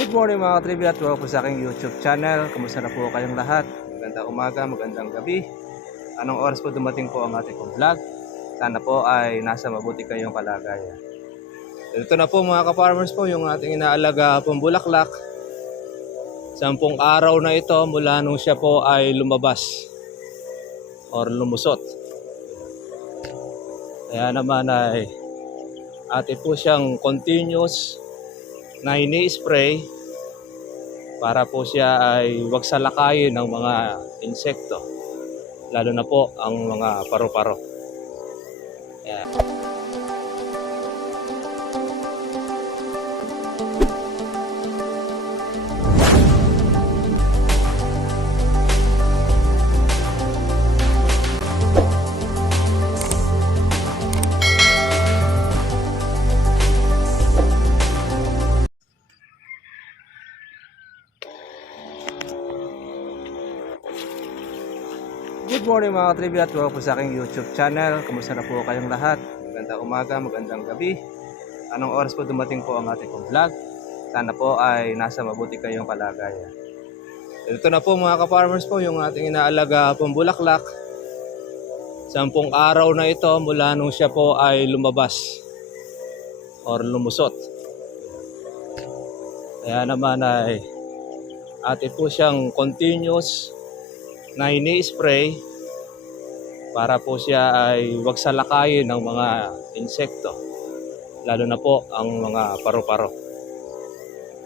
Good morning mga katribya at welcome po sa aking YouTube channel. Kumusta na po kayong lahat? Magandang umaga, magandang gabi. Anong oras po dumating po ang ating vlog? Sana po ay nasa mabuti kayong kalagayan. Ito na po mga ka-farmers po yung ating inaalaga pong bulaklak. 10 araw na ito mula nung siya po ay lumabas or lumusot. Kaya naman ay ate po siyang continuous na ini-spray para po siya ay wag salakayin ng mga insekto, lalo na po ang mga paru-paro. Ayan. Good morning mga katribya at welcome po sa aking YouTube channel. Kumusta na po kayong lahat? Magandang umaga, magandang gabi. Anong oras po dumating po ang ating vlog? Sana po ay nasa mabuti kayong kalagayan. Ito na po mga ka-farmers po yung ating inaalaga pong bulaklak. 10 araw na ito mula nung siya po ay lumabas or lumusot. Kaya naman ay ate po siyang continuous na ini-spray para po siya ay wag salakayin ng mga insekto, lalo na po ang mga paru-paro.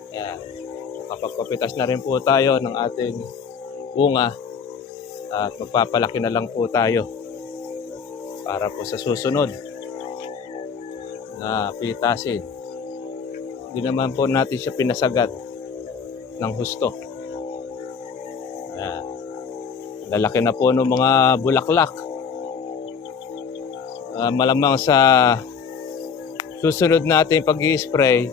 Ayan. Kapagpapitas na rin po tayo ng ating bunga at magpapalaki na lang po tayo para po sa susunod na pitasin. Hindi naman po natin siya pinasagad ng husto. Ayan. Lalaki na po ng mga bulaklak. Malamang sa susunod natin pag-i-spray,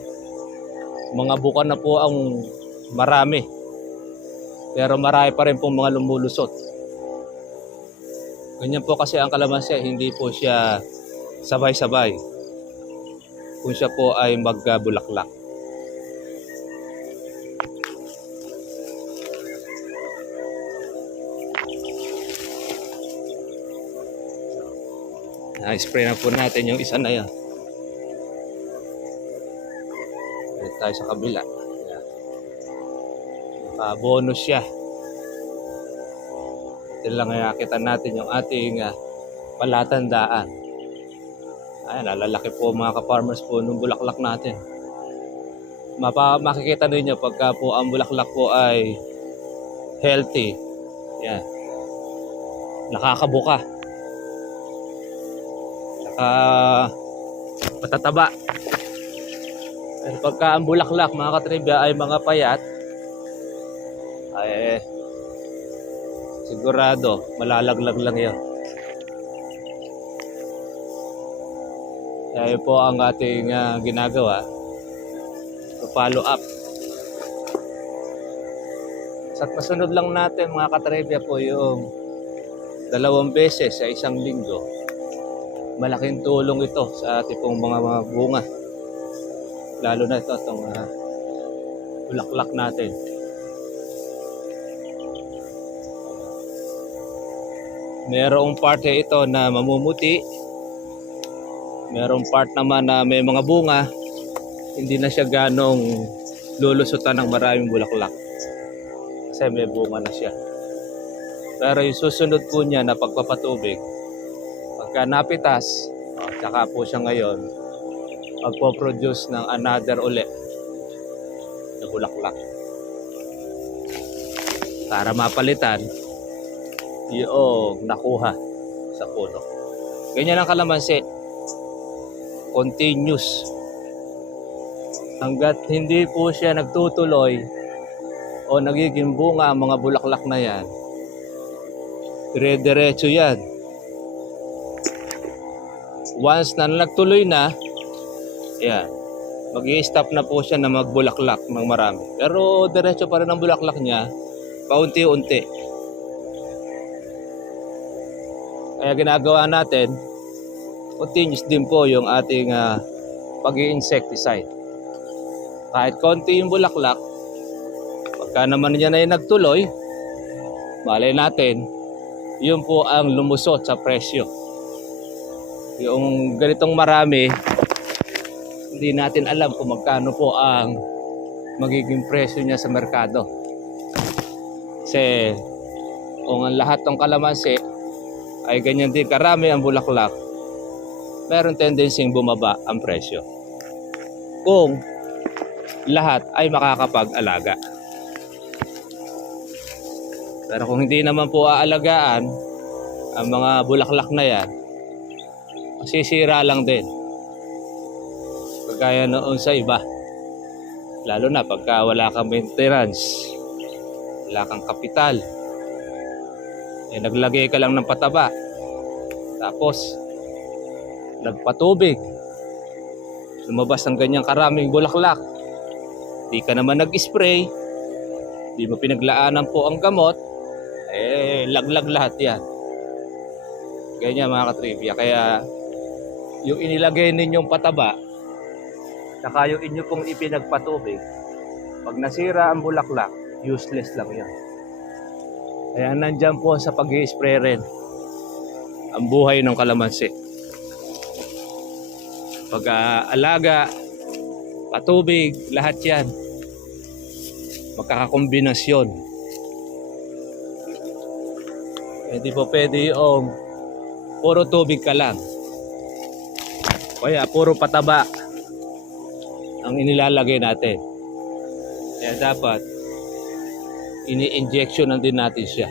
mga buka na po ang marami. Pero marami pa rin pong mga lumulusot. Ganyan po kasi ang kalamansi, hindi po siya sabay-sabay kung siya po ay magbulaklak. I-spray na po natin yung isa na yan. Balik tayo sa kabila. Bonus siya. Ito lang nakita natin yung ating palatandaan. Ayan, lalaki po mga ka-farmers po ng bulaklak natin. Makikita ninyo pagka po ang bulaklak po ay healthy. Yan. Nakakabuka. Matataba. Pero pagka ang bulaklak mga katribya ay mga payat, ay sigurado malalaglag lang yan. Kaya po ang ating ginagawa, follow up. Sa masunod lang natin mga katribya po yung 2 beses sa isang linggo. Malaking tulong ito sa ating pong mga bunga, lalo na ito itong bulaklak natin. Merong parte ito na mamumuti, merong part naman na may mga bunga, hindi na siya ganong lulusutan ng maraming bulaklak kasi may bunga na siya. Pero yung susunod po niya na pagpapatubig, pagka napitas, tsaka po siya ngayon magpo-produce ng another uli na bulaklak para mapalitan yung nakuha sa puno. Ganyan ang kalamansi, continuous. Hanggat hindi po siya nagtutuloy o nagiging bunga ang mga bulaklak na yan, dire-diretso yan. Once na nagtuloy na, yan, mag-i-stop na po siya na magbulaklak ng marami. Pero diretso pa rin ang bulaklak niya, paunti-unti. Kaya ginagawa natin, continuous din po yung ating pag-i-insecticide. Kahit konti yung bulaklak, Pagka naman yan ay nagtuloy, malay natin, yun po ang lumusot sa presyo. Yung ganitong marami, hindi natin alam kung magkano po ang magiging presyo niya sa merkado. Kasi kung ang lahat ng kalamansi ay ganyan din karami ang bulaklak, meron tendency bumaba ang presyo. Kung lahat ay makakapag-alaga. Pero kung hindi naman po aalagaan ang mga bulaklak na yan, masisira lang din. Kagaya noon sa iba. Lalo na pagka wala kang maintenance, wala kang kapital, naglagay ka lang ng pataba, tapos nagpatubig, lumabas ng ganyang karaming bulaklak, di ka naman nag-spray, di mo pinaglaanan po ang gamot, laglag lahat yan. Ganyan mga katribya. Kaya yung inilagay ninyong pataba saka yung inyo pong ipinagpatubig, pag nasira ang bulaklak, useless lang yan. Kaya nandyan po sa pag-i-spray rin ang buhay ng kalamansi. Pag-aalaga, patubig, lahat yan magkakakombinasyon. Hindi po pwede yung puro tubig ka lang, kaya puro pataba ang inilalagay natin. Kaya dapat ini-injection din natin siya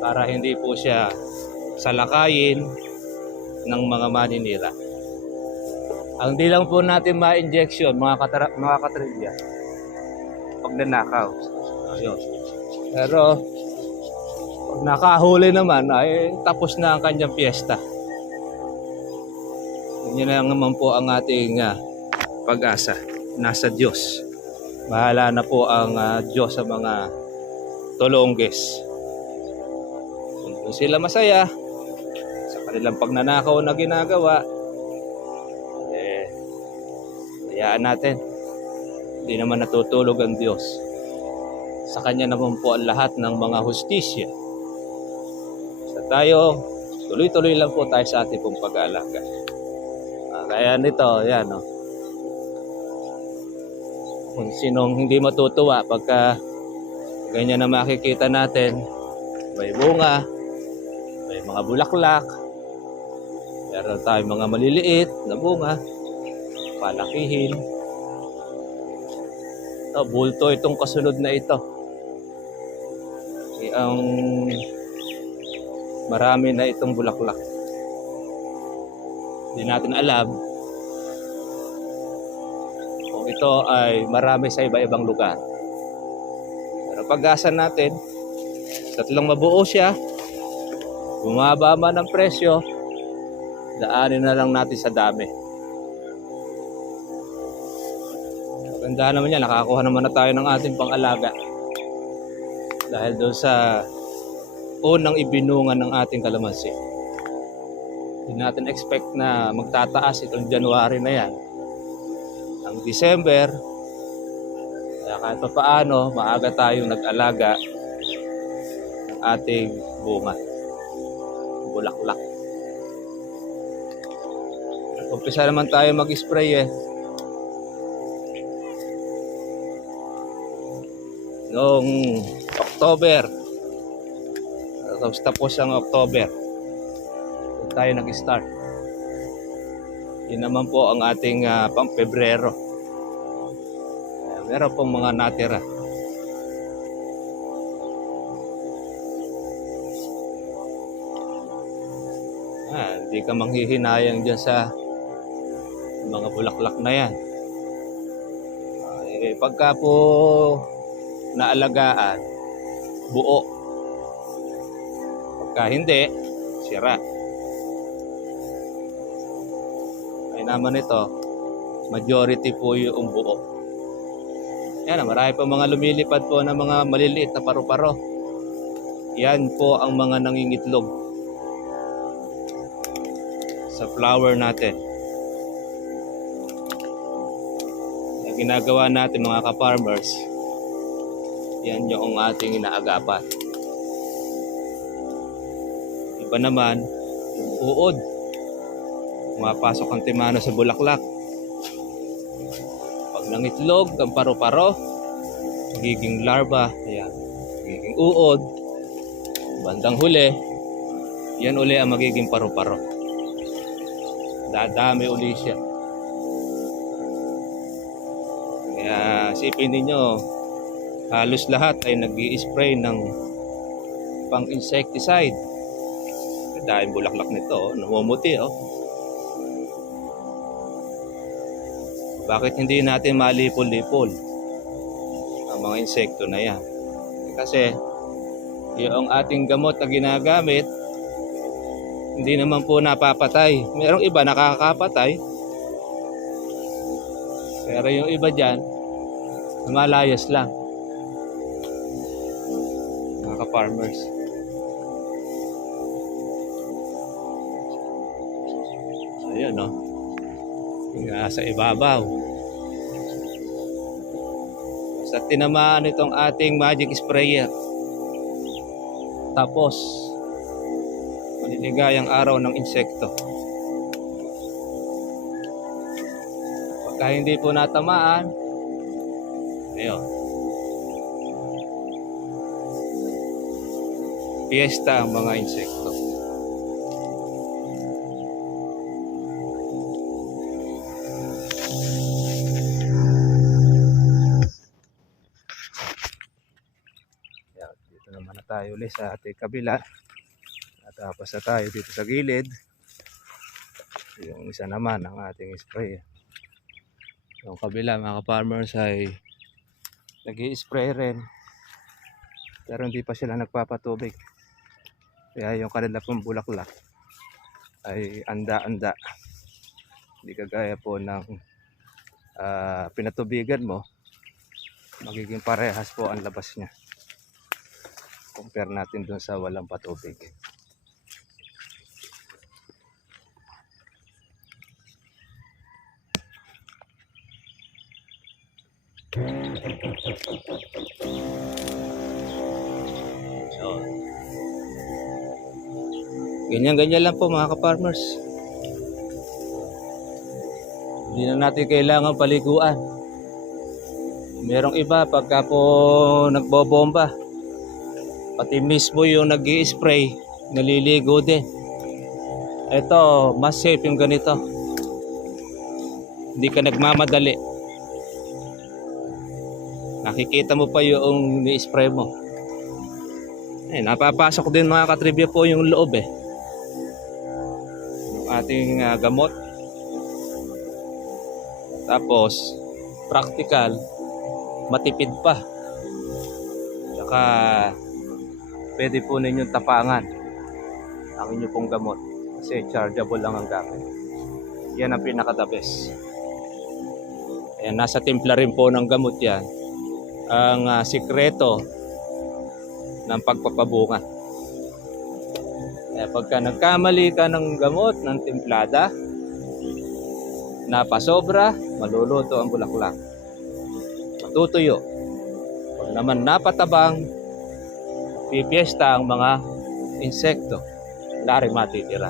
para hindi po siya salakayin ng mga maninira. Ang di lang po natin ma-injection mga katribya, pag nanakaw. Ayun. Pero pag nakahuli naman ay tapos na ang kanyang piyesta. Yun na naman po ang ating pag-asa. Nasa Diyos. Bahala na po ang Diyos sa mga tulongges. Kung sila masaya sa kanilang pagnanakaw na ginagawa, hayaan natin. Hindi naman natutulog ang Diyos. Sa Kanya naman po ang lahat ng mga hustisya. Sa tayo, tuloy-tuloy lang po tayo sa ating pong pag-aalaga. Kaya nito, yan o. Kung sinong hindi matutuwa pagka ganyan na makikita natin, may bunga, may mga bulaklak, meron tayong mga maliliit na bunga, palakihin. Bulto itong kasunod na ito. Ang marami na itong bulaklak. Hindi natin alam kung ito ay marami sa iba-ibang lugar. Pero pag-asa natin, tatlong mabuo siya, bumaba man ang presyo, daanin na lang natin sa dami. Ganda naman yan, nakakuha naman na tayo ng ating pang-alaga. Dahil doon sa unang ibinungan ng ating kalamansi. Hindi natin expect na magtataas itong January na yan. Ang December, kaya kahit pa paano, maaga tayong nag-alaga ng ating bunga. Bulaklak. Umpisa naman tayo mag-spray noong October. Tapos ang October tayo nag-start. Yun naman po ang ating pang-Pebrero. Meron pong mga natira. Hindi ka manghihinayang dyan sa mga bulaklak na yan. Pagka po naalagaan, buo. Pagka hindi, sira. Ay naman ito, majority po yung buo. Yan, marami pa mga lumilipad po na mga maliliit na paru-paro. Yan po ang mga nangingitlog sa flower natin. ginagawa natin mga ka-farmers, yan yung ating inaagapan. Iba naman, yung uod. Pumapasok ang timano sa bulaklak. Pag nangitlog, ang paro-paro, magiging larva, ayan, magiging uod. Bandang huli, yan uli ang magiging paro-paro. Dadami uli siya. Kaya isipin ninyo, halos lahat ay nag-i-spray ng pang-insecticide. Dahil bulaklak nito, namumuti oh. Bakit hindi natin malipol-lipol ang mga insekto na yan? Kasi yung ating gamot na ginagamit, hindi naman po napapatay. Merong iba nakakapatay, pero yung iba dyan, malayas lang. Mga ka-farmers. Ayan no. Sa ibabaw. Basta tinamaan itong ating magic sprayer. Tapos, maliligayang araw ng insekto. Pagka hindi po natamaan, ayun. Fiesta ang mga insekto. Dito naman na tayo ulit sa ating kabila. At tapos na tayo dito sa gilid. Yung isa naman ang ating spray. Yung kabila mga farmers ay nag-i-spray rin. Pero hindi pa sila nagpapatubig. Kaya yung kanila pong bulaklak ay anda-anda. Hindi kagaya po ng pinatubigan mo, magiging parehas po ang labas niya. Compare natin dun sa walang patubig. Ganyan-ganyan lang po mga ka-farmers. Hindi na natin kailangan paliguan. Merong iba pagka po nagbobomba, pati mismo yung nag-i-spray, naliligo din. Ito, mas safe yung ganito. Hindi ka nagmamadali. Nakikita mo pa yung ni-spray mo. Napapasok din mga katribya po yung loob yung ating gamot. Tapos practical, matipid pa. Saka pwede po ninyong tapangan ang inyong pong gamot kasi chargeable lang ang gamit. Yan ang pinaka-the best. Ayan, nasa timpla rin po ng gamot yan ang sikreto ng pagpapabunga. Kaya pagka nagkamali ka ng gamot ng timplada, napasobra, maluluto ang bulaklak. Matutuyo. Pag naman napatabang, pipiesta ang mga insekto. Wala rin matitira.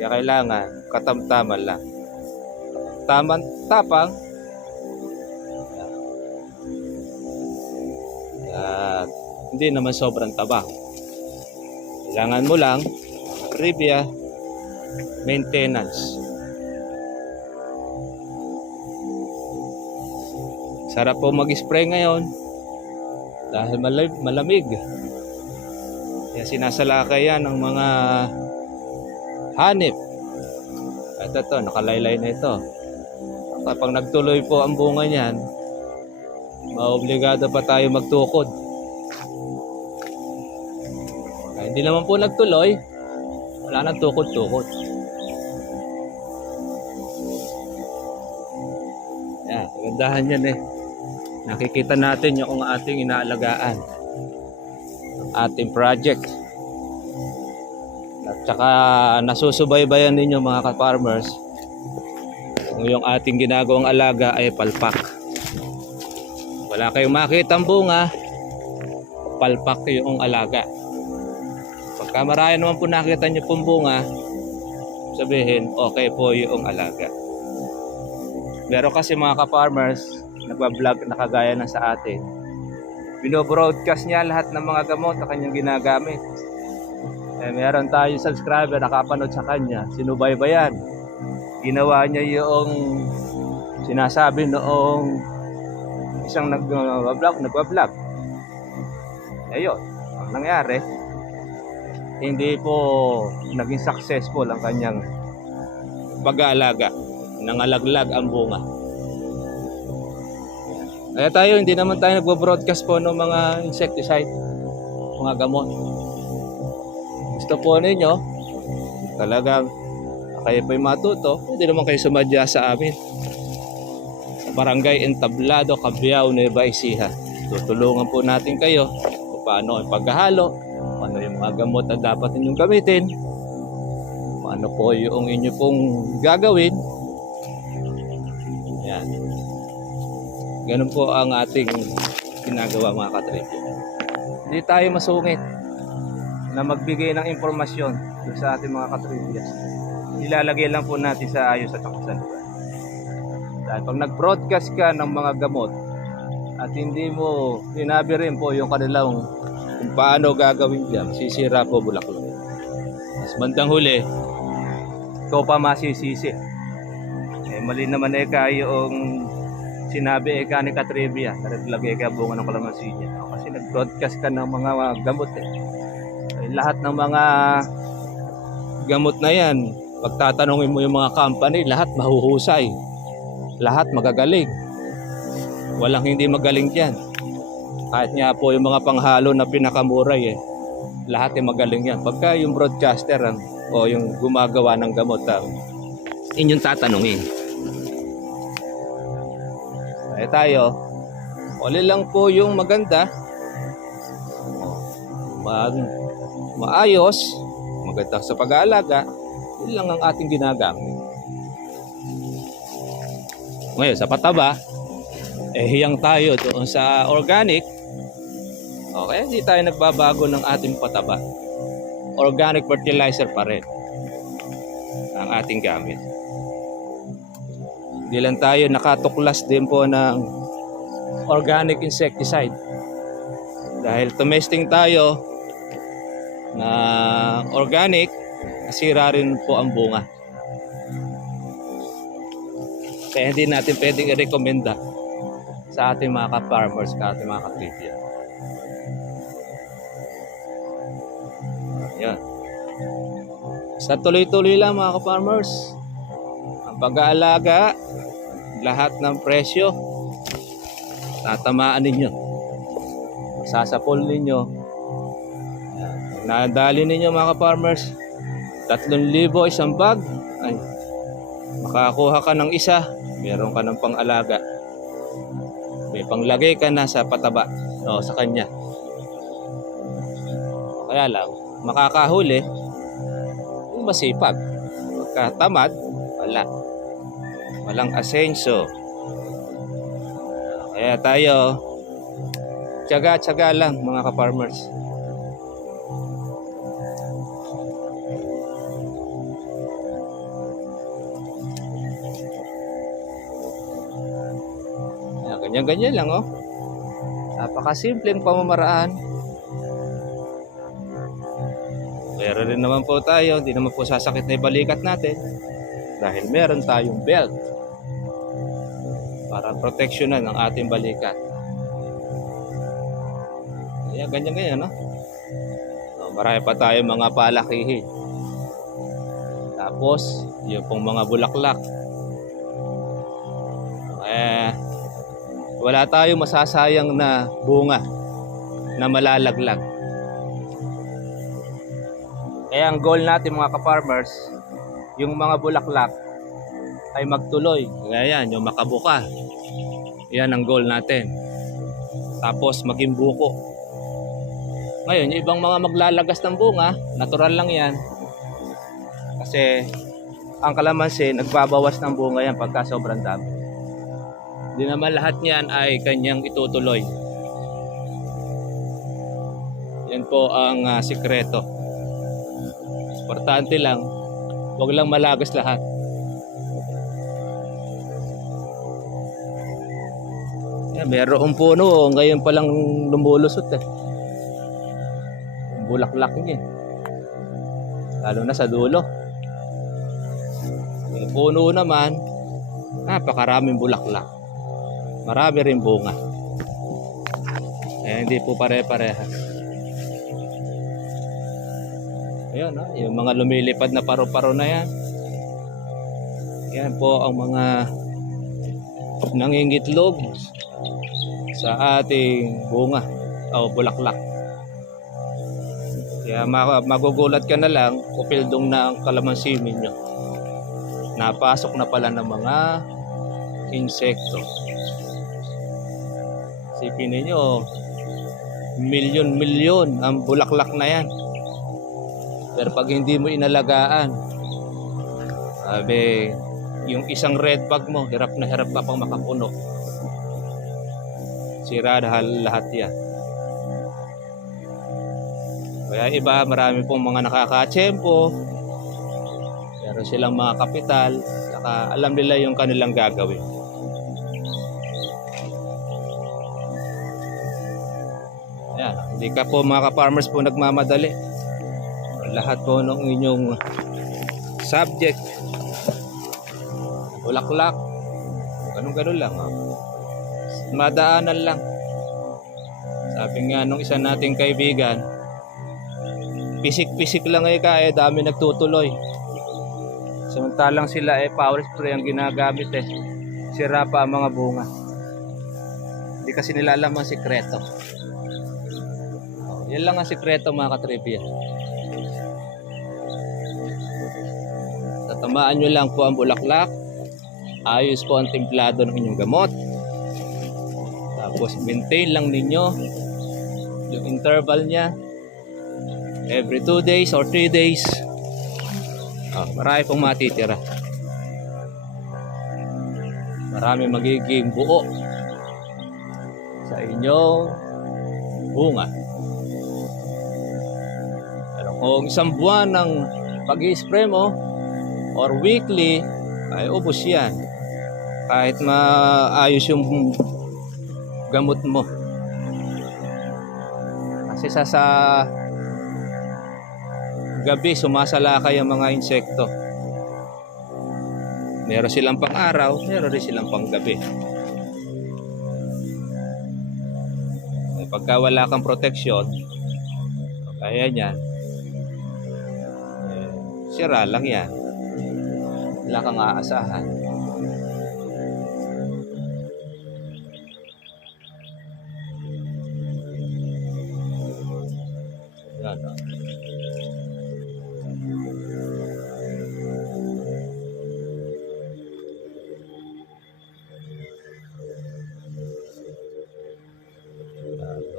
Kaya kailangan katamtaman lang. Tamang tapang. At hindi naman sobrang tabang. Kailangan mo lang trivia, maintenance. Sarap po mag-spray ngayon dahil malamig. Kaya sinasalakay yan ng mga hanip. At ito, nakalaylay na ito. Kapag nagtuloy po ang bunga niyan, maobligado pa tayo magtukod. Kaya hindi naman po nagtuloy, wala nang tukod-tukod. Yan, kagandahan yan Nakikita natin yung ating inaalagaan, ating project. At saka nasusubaybayan ninyo mga ka-farmers Kung yung ating ginagawang alaga ay palpak. Wala kayong makitang bunga, palpak yung alaga. Pagka marami naman po nakita nyo pong bunga, sabihin okay po yung alaga. Pero kasi mga ka-farmers, nagwa-vlog na kagaya ng sa atin, binobroadcast niya lahat ng mga gamot na kanyang ginagamit. Meron tayong subscriber nakapanood sa kanya, sinubaybayan. Ginawa niya yung sinasabi noong isang nagwa-vlog. Ayun, ang nangyari, hindi po naging successful ang kanyang pag-aalaga. Nangalaglag ang bunga. Kaya tayo, hindi naman tayo nagbo-broadcast po ng mga insecticide, mga gamot. Gusto po ninyo, talagang kayo po'y matuto, hindi naman kayo sumadya sa amin. Sa Barangay Entablado, Cabiao, Nueva Ecija. Tutulungan po natin kayo kung paano ang paghahalo, paano yung mga gamot na dapat ninyong gamitin, paano po yung inyo pong gagawin. Yan. Ganun po ang ating ginagawa mga katribyo. Hindi tayo masungit na magbigay ng impormasyon sa ating mga katribyo. Ilalagay lang po natin sa ayos at kasalukuyan. Dahil pag nag-broadcast ka ng mga gamot at hindi mo sinabi rin po yung kanilang kung paano gagawin diyan, sisira po bulaklak. Mas bandang huli, ikaw pa masisisi. Mali naman yung sinabi ni Katribia, naglagay ka bunga ng kalamansi niya. Kasi nag-broadcast ka ng mga gamot lahat ng mga gamot na yan, pagtatanungin mo yung mga company, lahat mahuhusay. Lahat magagaling. Walang hindi magaling dyan. Kahit nga po yung mga panghalo na pinakamuray lahat ay magaling yan. Pagka yung broadcaster o yung gumagawa ng gamot inyong tatanungin. Kaya tayo, wala lang po yung maganda, maayos, maganda sa pag-aalaga, yun lang ang ating ginagamit. Ngayon, sa pataba, hiyang tayo doon sa organic, okay, hindi tayo nagbabago ng ating pataba. Organic fertilizer pa rin ang ating gamit. Hindi lang tayo nakatuklas din po ng organic insecticide. Dahil tumesting tayo na organic, nasira rin po ang bunga. Kaya hindi natin pwedeng i-recommenda sa ating mga ka-farmers, sa ating mga ka-trivia. Yan. Sa tuloy-tuloy lang mga ka-farmers, ang pag-aalaga, lahat ng presyo, tatamaan ninyo. Sasapol ninyo. Nadali ninyo mga ka-farmers, 3,000 isang bag. Ay, makakuha ka ng isa, meron ka ng pang-alaga. May panglagay ka na sa pataba o sa kanya. Kaya lang, makakahuli, yung masipag. Pagkatamad, wala. Walang asenso. Kaya tayo, tiyaga-tiyaga lang mga ka-farmers. Ganyan-ganyan lang oh. Napakasimpleng pamamaraan. Pero rin naman po tayo, hindi naman po sasakit na ibalikat natin. Dahil meron tayong belt para proteksyonan ang ating balikat. Kaya ganyan-ganyan no? So, marami pa tayong mga palakihin. Tapos, yung pong mga bulaklak. Wala tayong masasayang na bunga na malalaglag. Kaya ang goal natin mga ka-farmers, yung mga bulaklak ay magtuloy. Kaya yan, yung makabuka. Yan ang goal natin. Tapos maging buko. Ngayon, yung ibang mga maglalagas ng bunga, natural lang yan. Kasi ang kalamansi, nagbabawas ng bunga yan pagka sobrang dami. Hindi naman lahat niyan ay kanyang itutuloy. Yan po ang sikreto. Importante lang, huwag lang malagas lahat. Yan, mayroong puno, ngayon pa lang lumulusot eh. Bulaklak niya. Lalo na sa dulo. Yung puno naman, napakaraming bulaklak. Marami rin bunga. Kaya hindi po pare-pareha. Ayun, yung mga lumilipad na paro-paro na yan. Yan po ang mga nangingitlog sa ating bunga o bulaklak. Kaya magugulat ka na lang, kupildong na ang kalamansi ninyo. Napasok na pala ng mga insekto. Sipin ninyo, milyon-milyon ang bulaklak na yan. Pero pag hindi mo inalagaan, sabi, yung isang red bag mo, hirap na hirap ka pang makapuno. Sira dahil lahat yan. Kaya iba, marami pong mga nakakatsempo, meron silang mga kapital, saka alam nila yung kanilang gagawin. Ayan, hindi ka po mga ka-farmers po nagmamadali. Lahat po ng inyong subject, bulaklak, ganun lang. Madaanan lang. Sabi nga nung isa nating kaibigan, pisik-pisik lang kaya dami nagtutuloy. Samantalang sila power spray ang ginagamit sira pa ang mga bunga. Hindi kasi nila alam ang sikreto. Yan lang ang sikreto mga katribya. Tatamaan nyo lang po ang bulaklak, ayos po ang templado ng inyong gamot. Tapos maintain lang ninyo yung interval nya every 2 days or 3 days. Marami pong matitira. Marami magiging buo sa inyong bunga. Pero kung isang buwan ng pag-i-spray mo or weekly, ay ubos yan. Kahit maayos yung gamot mo. Kasi sa gabi sumasalakay ang mga insekto. Meron silang pang araw, meron rin silang pang gabi. Ay, pagka wala kang protection, kaya yan, sira lang yan. Wala kang aasahan. Yan.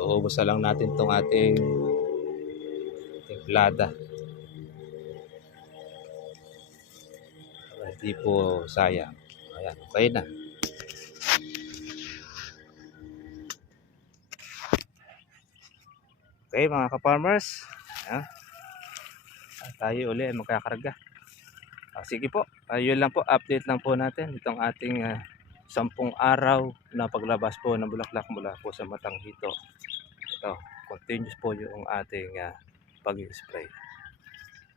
Uubos na lang natin itong ating templada. Hindi po sayang. Ayan, okay na. Okay mga ka-farmers. Tayo ulit magkakarga. Sige po, yun lang po, update lang po natin itong ating 10 araw na paglabas po ng bulaklak mula po sa Matanghito. Ito, continuous po yung ating pag-spray.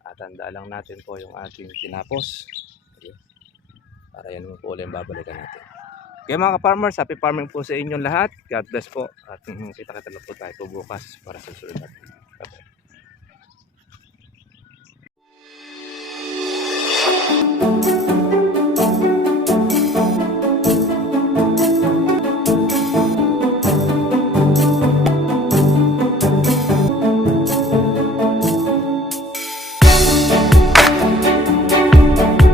At tandaan lang natin po yung ating tinapos. Okay. Para yan mo po ulit babalikan natin. Okay mga ka-farmers, happy farming po sa inyong lahat. God bless po. At kita-kita lang po tayo po bukas para sa susunod natin.